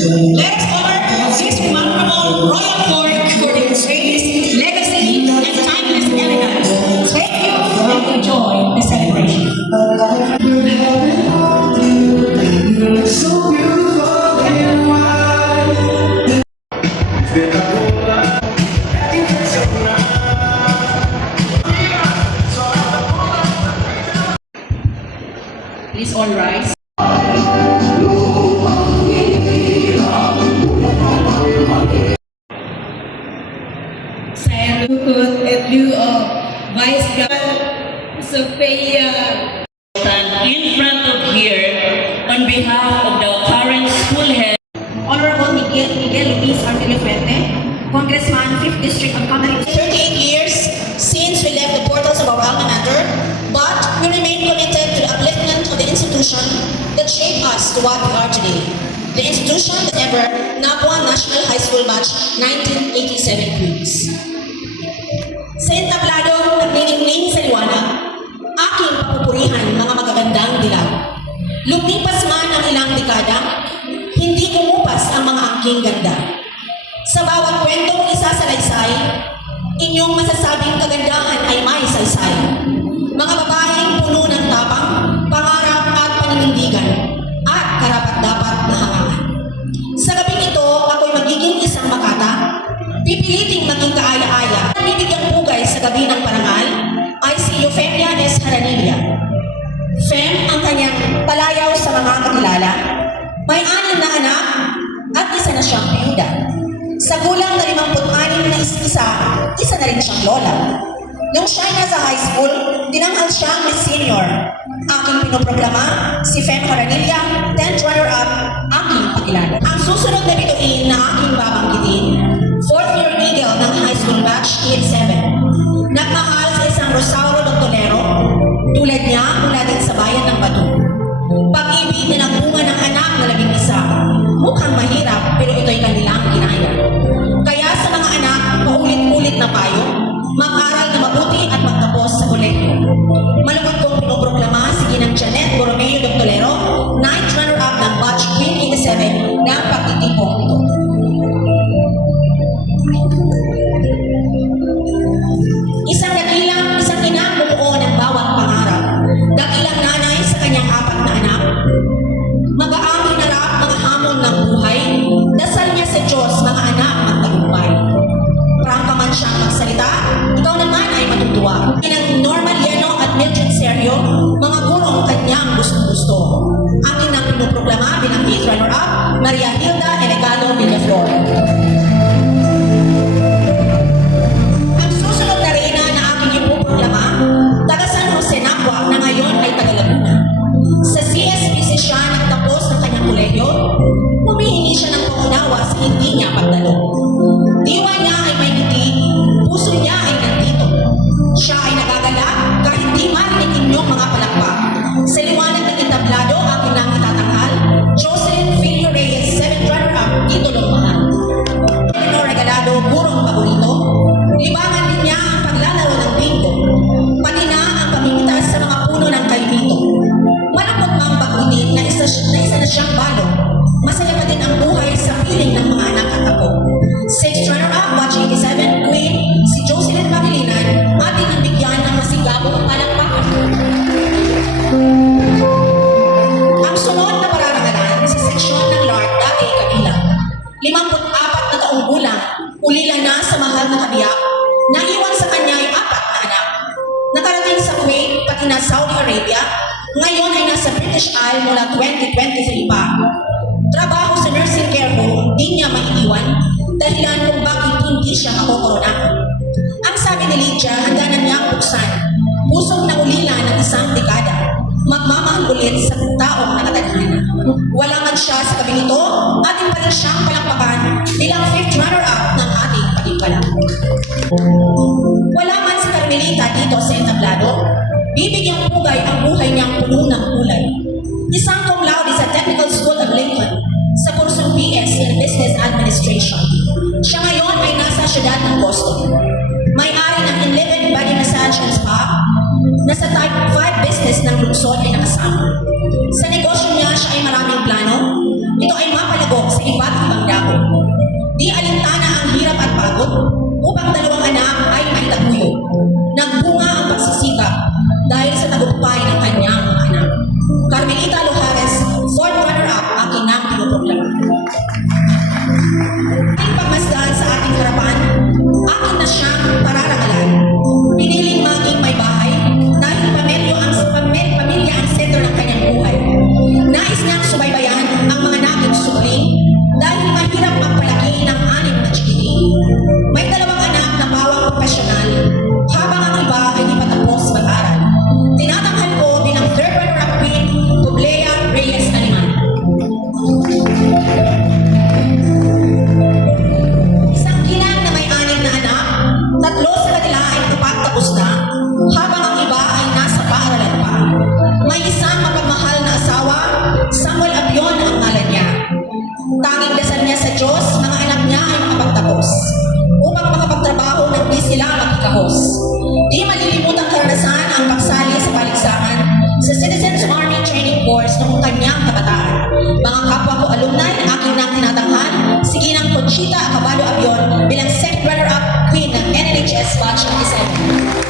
Let's honor this remarkable royal court for its grace, legacy, and timeless elegance. Thank you and enjoy the celebration. So beautiful and wide. Please all rise. Saya Luhut at lieu of Vice Governor Sophia Stand in front of here on behalf of the current school head. Honorable Miguel Luis Artilio Fuente, Congressman, 5th District of Camarines. 38 years since we left the portals of our alma mater, but we remain committed to the upliftment of the institution that shaped us to what we are today. The institution that ever Nabua National High School Batch 1987 Queens. Sa entablado ng niningning sa liwanag, aking papupurihan mga magagandang dilaw. Lumipas man ang ilang dekada, hindi kumupas ang mga angking ganda. Sa bawat kwentong isasalaysay, inyong masasabing kagandahan ay may saysay. Mga babaeng puno ng tapang, pangarap at paninindigan, at karapat-dapat na hangaan. Sa gabing ito, ako'y magiging isang makata, pipiliting maging kaaya-aya. Ang bibigyang pugay sa gabi ng parangal ay si Eufemia S. Haranilla. Fem ang kanyang palayaw sa mga kakilala. May 6 na anak at isa na siyang piyuda. Sa gulang na 56 na isa na rin siyang lola. Nung siya'y nasa high school, dinanghal siyang Miss Senior. Aking pinoproklama, si Fem Haranilla, 10th runner-up, aking pakilala. Ang susunod na bituin na aking babanggitin, 4th year eagle ng high school batch 87. Nagmahal sa isang Rosauro Doctolero, tulad niya mula din sa bayan ng Batu. Pag-ibig na nagbunga ng anak na 11. Mukhang mahirap pero ito'y kanilang ginaya. Kaya sa mga anak, paulit-ulit na payo, mag-aral na mabuti at magtapos sa kolegyo. Malugod kong pinoproklama si Ginang Janet Borromeo Doctolero, 9th runner-up ng batch Queen 87 ng pagtitipong ito. Isang inang bumuo ng bawat pangarap. Dakilang nanay sa kanyang 4 na anak. Magaang hinarap mga hamon ng buhay. Dasal niya sa Diyos mga anak magtagumpay. Prangka man siyang magsalita, ikaw naman ay matutuwa. Inang Norma Lieno at Mildred Sergio, mga gurong kanyang gustong-gusto. Ang inang pinoproklama bilang 8th runner-up, Maria Hilda Elegado Villaflor. Ang susunod na reyna na aking ipoproklama, taga San Jose Nabua na ngayon ay taga Laguna. Sa CSPC siya nagtapos ng kanyang kolegyo, humihingi siya ng pangunawa sa hindi niya pagdalo. Diwa niya ay may ngiti, puso niya ay nandito. Siya ay nagagala kahit di marinig inyong mga palakpak. Sa liwanag ng entablado, aking nang itatanghal, Jocelyn Filio Reyes, 7th runner-up, titulong mahal. Eleanor Regalado, burong paborito, libangan din niya ang paglalaro ng bingo, pati na ang pamimitas sa mga puno ng kaibito. Malapot mang baguhin na isa na siyang balo, masaya pa din ang buhay sa piling ng mga anak at apo. 6th runner-up, batch 87, Queen, si Jocelyn Pagilinan, ating ang bigyan ng masigabong palakpakan. Ang sunod na pararangalan sa seksyon ng LART dati kabilang 54 na taong gulang, ulila na sa mahal na kabiyak, naiwan sa kanya ay 4 na anak. Nakarating sa Kuwait, pati na Saudi Arabia, ngayon ay nasa British Isle mula 2023 pa. Trabaho sa nursing care home, di niya maiiwan, dahilan kung bakit hindi siya makokorona. Ang sabi ni Lydia, handa na niyang buksan, pusong na ulila ng isang dekada, magmamahal ulit sa taong nakatadhana. Wala man siya sa gabi nito, ating pa rin siyang palakpakan bilang 5th runner-up ng ating pagkipalang. Wala man si Carmelita dito sa entablado, bibigyang pugay ang buhay niyang puno ng kulay. Isang cum laude sa Technical School of Lincoln sa kursong BS in Business Administration. Siya ngayon ay nasa syudad ng Boston. May-ari ng 11 Body Massage and Spa na sa type 5 business ng lungsod ay nakasama. Sa negosyo niya, siya ay maraming plano. Ito ay mapalago sa iba't ibang dako. Di alintana ang hirap at pagod upang dalawang anak ay maitaguyo. Nagbunga ang pagsisikap dahil sa tagumpay ng kanyang mga anak. Carmelita Lojares, fourth runner-up ang inang pinuproklama. Ating pagmasdan sa ating harapan, akin na siyang pararangalan. Piniling maging may bahay dahil pamilya ang sentro ng kanyang buhay. Nais niyang subaybayan ang mga naging supling dahil mahirap magpalaki ng 6 na chikiti. May 2 anak na bawang profesional habang ang iba ay di pa tapos mag-aral. Tinatanghal ko bilang third runner-up queen, Poblea Reyes Aliman. Isang ginang na may 6 na anak, 3 sa kanila ay tapos na, habang ang iba ay nasa paaralan pa. May isang mapagmahal na asawa, Samuel Abion ang ngalan niya. Tanging dasal niya sa Diyos, mga anak niya ay makapagtapos, upang makapagtrabaho ng di sila magkikahos. Di malilimutan karanasan ang pagsali sa paligsahan sa Citizens Army Training Course noong kanyang kabataan. Mga kapwa ko alumni, aking nang tinatanghal, si Ginang Conchita Acabalo Abion bilang second runner-up queen ng NNHS Batch 97.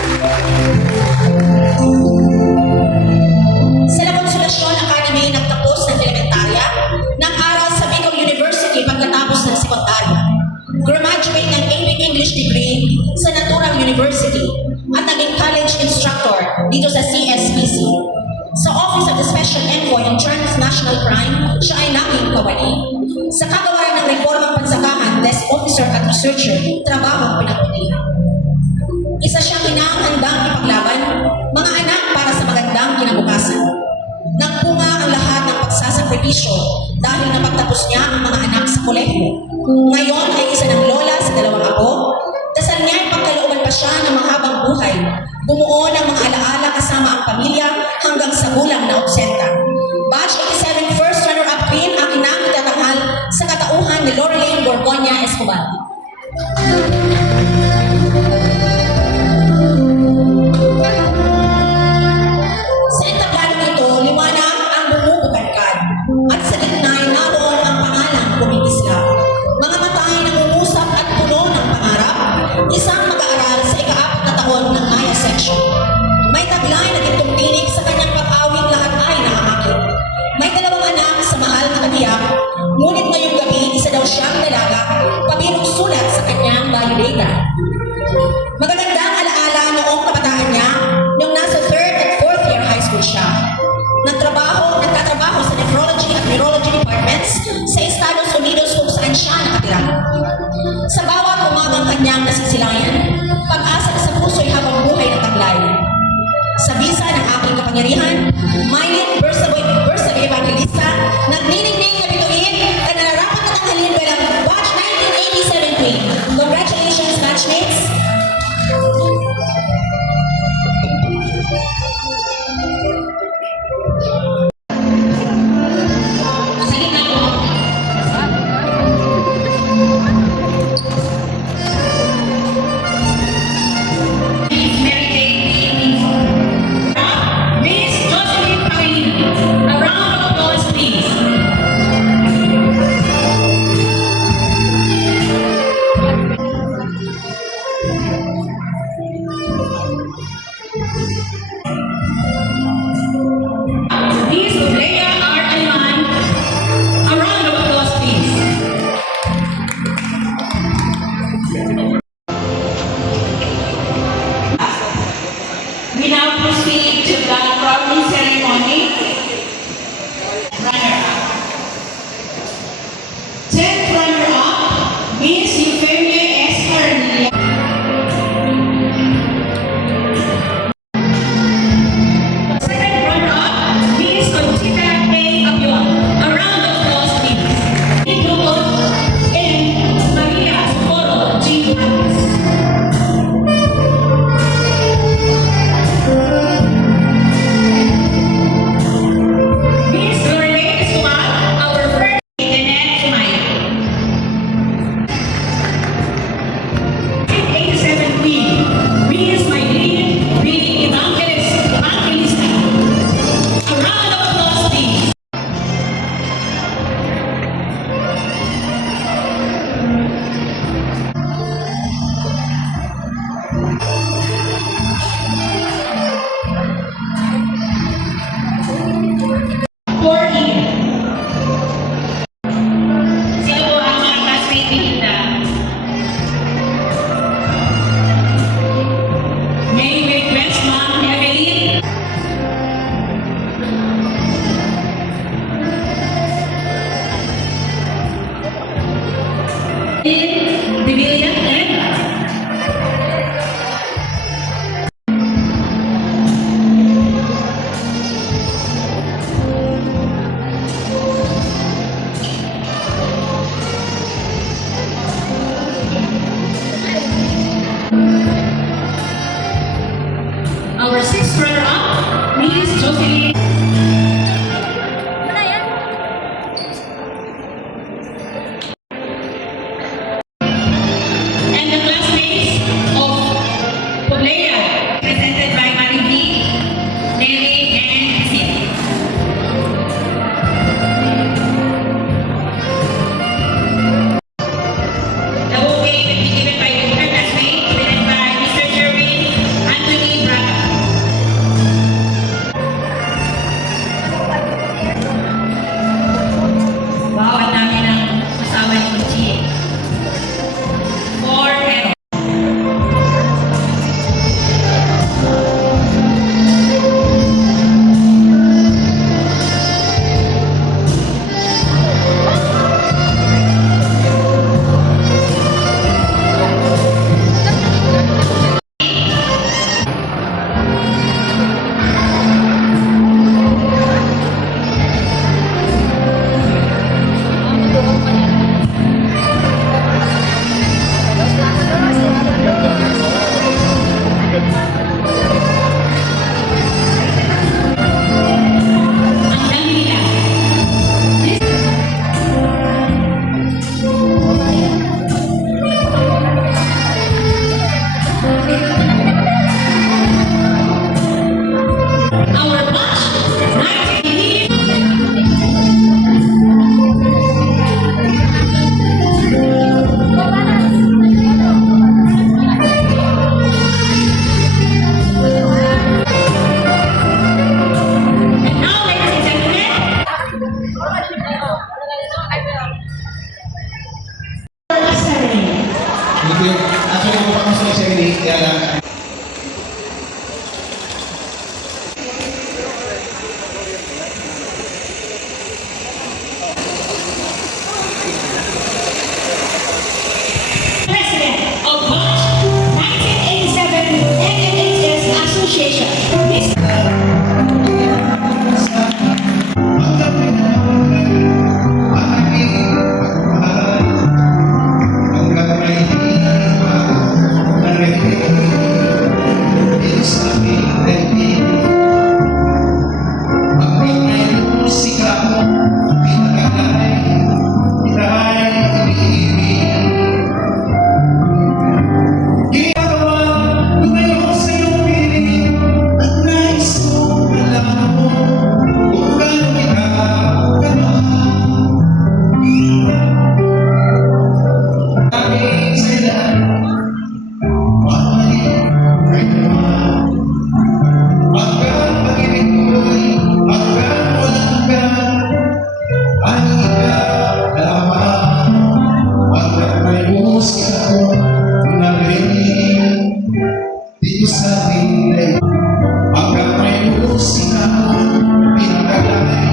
Sa La Consolacion Academy nagtapos ng elementarya, nag-aral sa Bicol University pagkatapos ng sekundarya. Graduate ng AP English degree sa Natural University at naging college instructor dito sa CSPC. Sa Office of the Special Envoy on Transnational Crime, siya ay naging kawani. Sa kagawaran ng reformang pansakahan, desk officer at researcher, trabaho pinagputihan. Isa siyang inahandang ipaglaban, mga anak para sa magandang kinabukasan. Nagpunga ang lahat ng pagsasakripisyo dahil napagtapos niya ang mga anak sa kolehiyo. Ngayon ay isa ng lola sa 2 apo. Dasal niya ay pagkalooban pa siya ng mahabang buhay. Bumuo ng mga alaala kasama ang pamilya hanggang sa gulang na obsenta. Batch 87 first runner-up queen ang inang itatanghal sa katauhan ni Loreline Borgoña Escobar. Sa entabladong ito, liwanag ang bumubukadkad at sa gitna ay naroon ang pangalang kumikislap. Mga mata ay nangungusap at puno ng pangarap, isang mag-aaral sa ika-4 na taon ng Maya section. May taglay na gintong tinig sa kanyang pag-awit, lahat ay nakakakit. May 2 anak sa mahal na katiyak, ngunit ngayong gabi isa daw siyang dalaga, pabirong sulat sa kanyang validata. Magagandang alaala noong kabataan niya, nung nasa 3rd at 4th year high school siya. Nagtatrabaho sa nephrology at neurology departments sa Estados Unidos kung saan siya nakatira. Sa bawat umagang kanyang nasisilayan, pag-asa sa puso'y habang buhay na taglay. Sa bisa ng aking kapangyarihan, Mylene Bersabe Evangelista, nagniningning na bituin at nararapat na tanghalin bilang Batch 1987 Queen. Congratulations, batchmates! Sige na po. Miss Josephine Thank you. Actually, ako pa gusto siya hindi. Kaya lang. President of March 1987 NNHS Association. Mr. Dito sa ating hanggang may musik ako, pinagalay,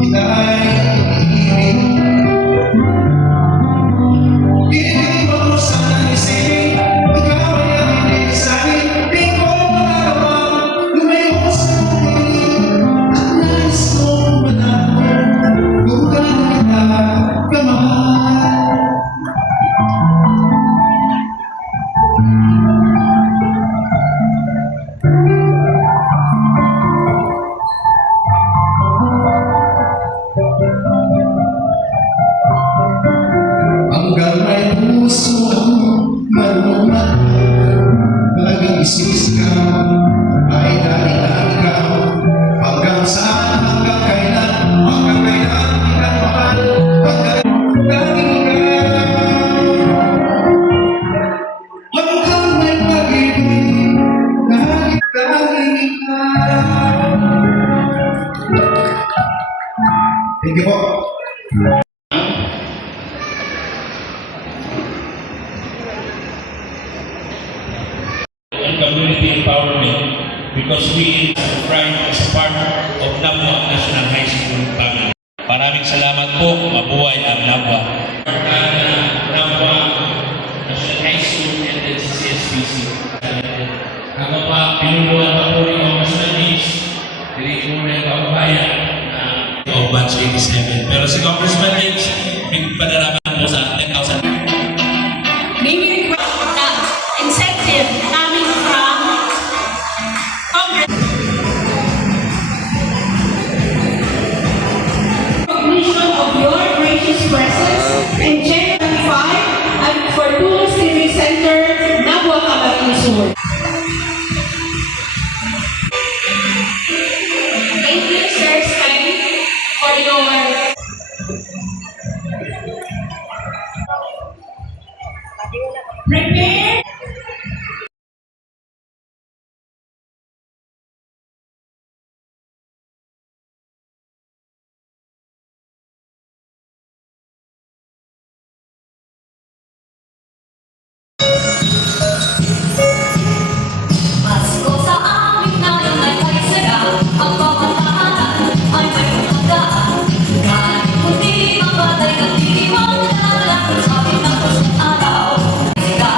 kita ay iniibig. Pinilig mo sana isipin, ikaw ay ang hindi sa akin, di ko magagawa, lumayo sa piling, at nais kong malaman, kung gaano kita kamahal. Hanggang may puso ako marunong laging isisigaw ay dahil na ikaw hanggang saan, hanggang kailan kita mahal hanggang laging ikaw hanggang may pag-ibig laging ikaw. Thank you po. And community empowerment because we pride as a part of Nabwa National High School family. Maraming salamat po. Mabuhay ang Nabwa. Nabwa National High School and the CSPC. Ako pa, pinubuhan pa po yung mga studies. Hindi ko rin kababayan of batch 87. Pero si Congressman Rich, pinadaraman po sa 10,000. May we request na incentive coming from Congress. Recognition of your gracious presence and January 5 and for Tulo Civic Center, Nabwa Camarines Sur. Thank you, Sir Sky, for your prepare. Pasko sa aming nalang ay kaisaga, ang bawat tahanan ay may pagkakaan. Kahit kundi mabatay ng didiwang nalalang, sabi ng pusong araw. Kaisaga,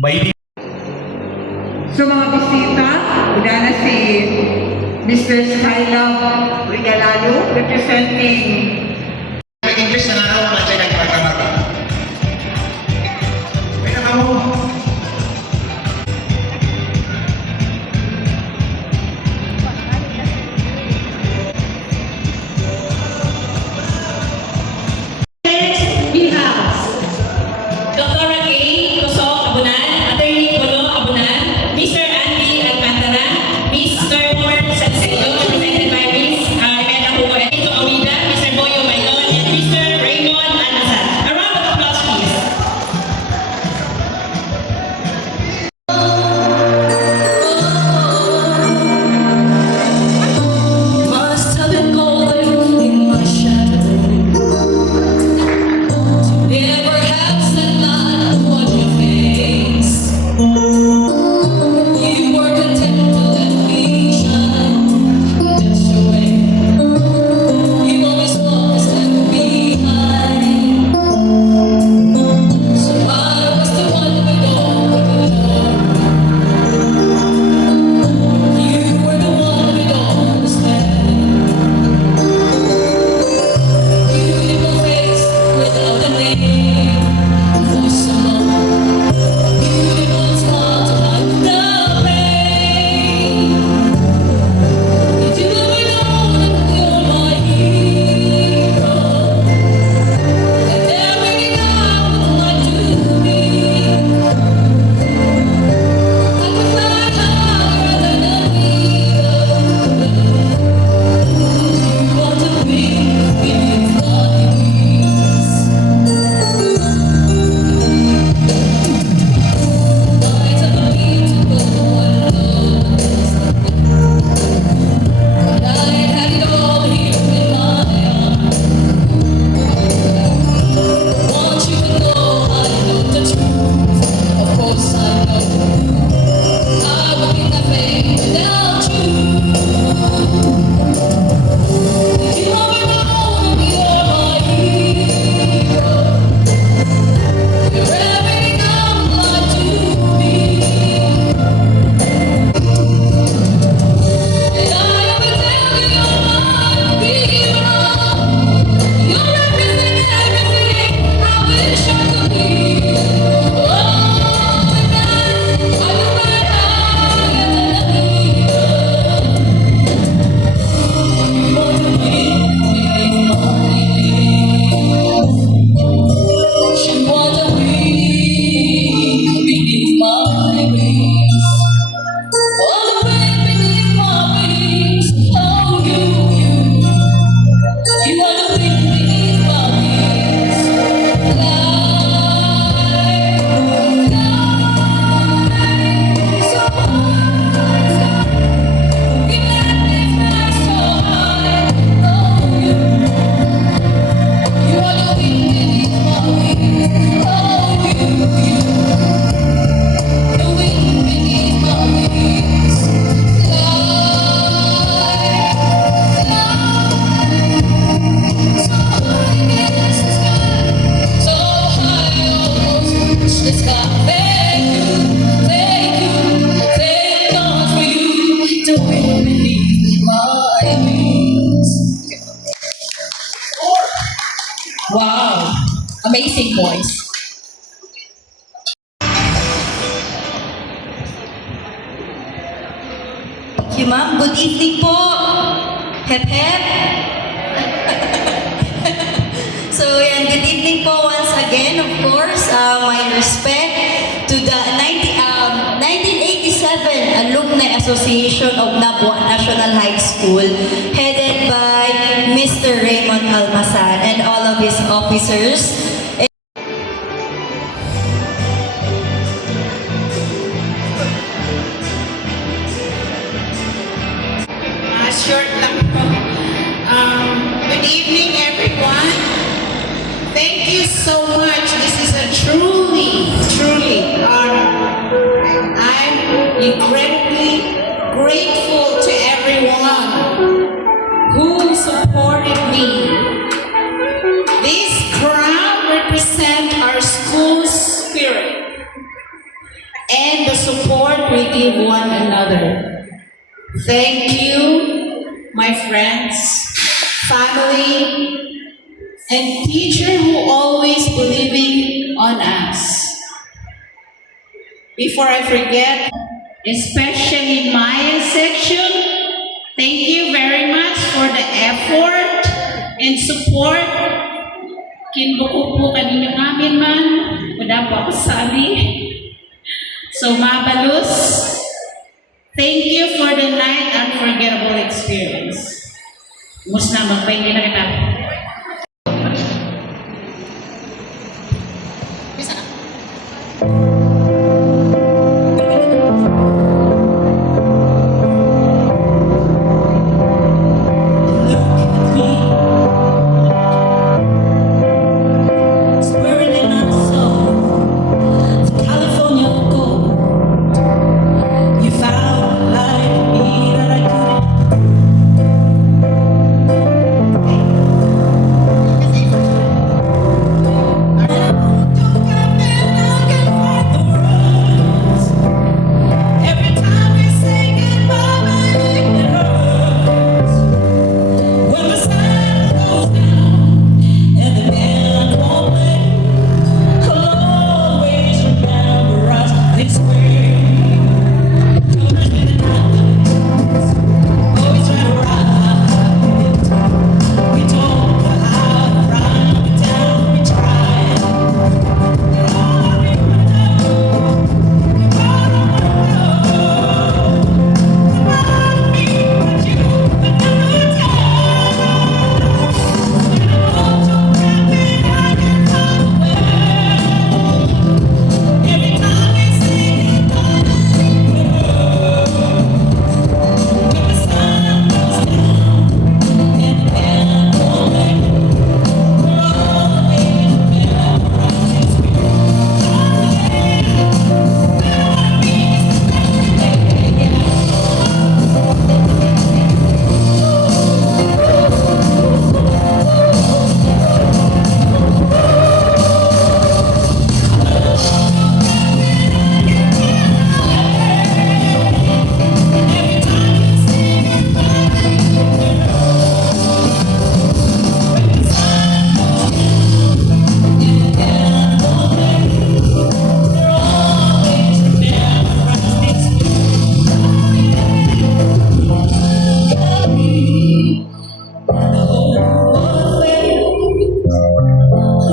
May So mga bisita, una na si Mr. Skylab Regalado representing English na nanaw na siya nagpagkamata. May nakamo. Next, we have Dr. Kay Kusok Abunan, Attorney Polo Abunan, Mr. Andy Alcantara, Mr. Ward Salcedo, represented by Ms. Imelda Hugo Enrico Awida, Mr. Boyo Maylon, and Mr. Raymond Almazan. A round of applause, please. Must have been golden in my shadow. Never have said not on your face. You were content to let me shine just your way. You always walked left behind. So I was the one with all the good heart. You were the one with all the spell. Beautiful face without a name for so long. Beautiful smile to hide the pain. You do me know that you're my hero, and everything I would like to be. I could fly higher than an eagle. You want to be beneath my wings. Light up a beautiful love, but I had it all here in my arms. Want you to know I know the truth. Of course I know I would be nothing without you. You already know that you're my hero. You're everything I would like to be. And I will tell you you're my hero. You represent everything I wish I could be. Oh, and I will fly higher than an eagle. You want to be beneath my wings. You want to be beneath my wings. Oh, beneath my wings. Oh, you want to be beneath my wings. Fly, so high. You let me fly so high. Oh, you want to be beneath my wings. Oh, the wind beneath my wings. Fly, so high against the sky, so high almost the sky. Thank God for you, the wind beneath my wings. Wow, amazing voice. Thank you, ma'am. Good evening po. Hep hep. So, yan, good evening po once again. Of course, my respect to the 1987 Alumni Association of Nabwa National High School, headed by Mr. Raymond Almazan and all of his officers. Short lang po. Good evening, everyone. Thank you so much. This is a truly honor. I'm incredibly grateful to everyone who supported me. This crown represents our school's spirit. forgive one another. Thank you, my friends, family, and teacher who always believing on us. Before I forget, especially Maya section, thank you very much for the effort and support. Kinbuko po kanina namin man, wala po ako sabi. So Mabalus, thank you for the night unforgettable experience. Mus na, magpahingi na kita. Swirling on the soul of California gold. You found a light in me that I couldn't. Every time we say goodbye, baby, it hurts. When the sun goes down and the band won't play, I'll always remember us this way. Colors in the night, always try to ride. We don't know how to ride it down, we tried. And all I remember, all I know, about me, but you could never tell.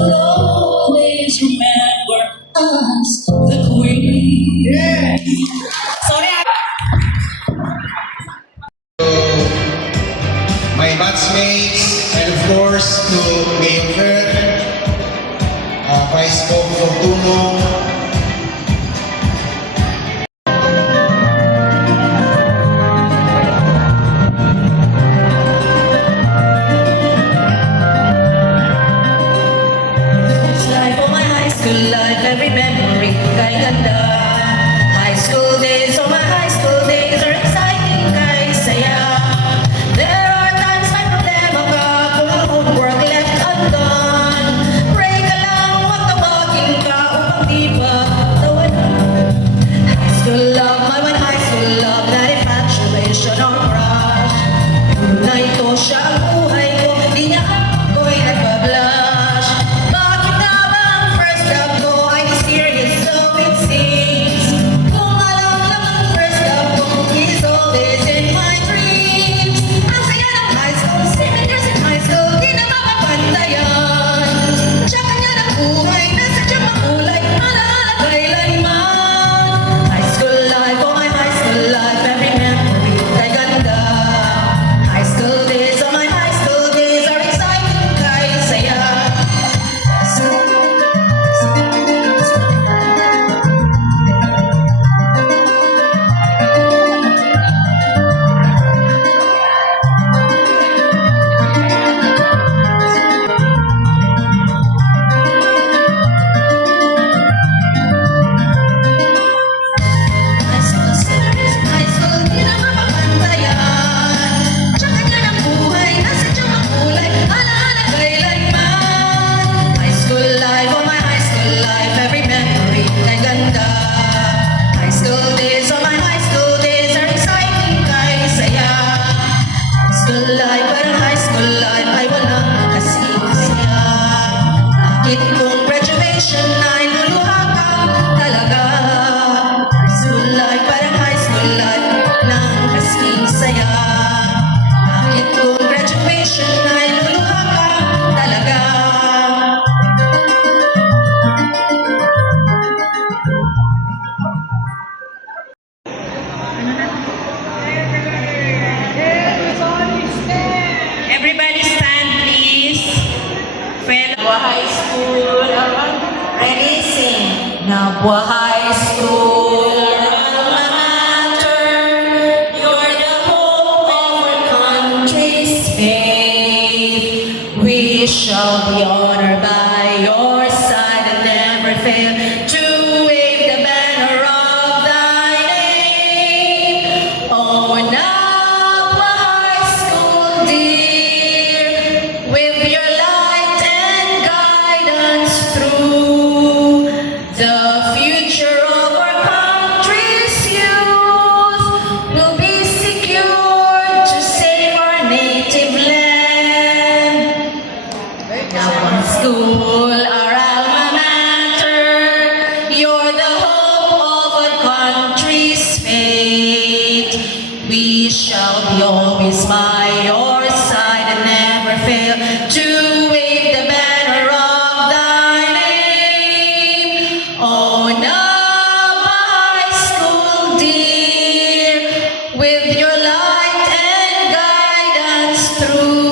Always remember us, the queen. Sorry, My batchmates, and of course to Mayor Kurt, Vice Cop Fortuno, It's life of my high school life, every memory kay ganda. High school days, oh my high school days are exciting kay saya. There are times may problema ka kung ang homework left undone. Pray ka lang, huwag tawagin ka upang di pa parang high school life ay walang kasing saya. Bakit kung graduation ay luluha ka talaga? High school life, parang high school life lang kasing saya. Bakit kung graduation ay luluha ka talaga? Everybody stand, please. Fellow High School. Ready, sing. Nabwa High School, our alma mater. You're the hope of our country's faith. We shall be honored by your side and never fail to wave the banner of thy name. Oh, Nabwa High School, dear, with your light and guidance through the future of our country's youth will be secured to save our native land. Nabwa School, our alma mater, you're the hope of our country's fate. We shall be always by your side and never fail to wave the banner of thy name. Oh, Nabwa High School, dear, with your light and guidance through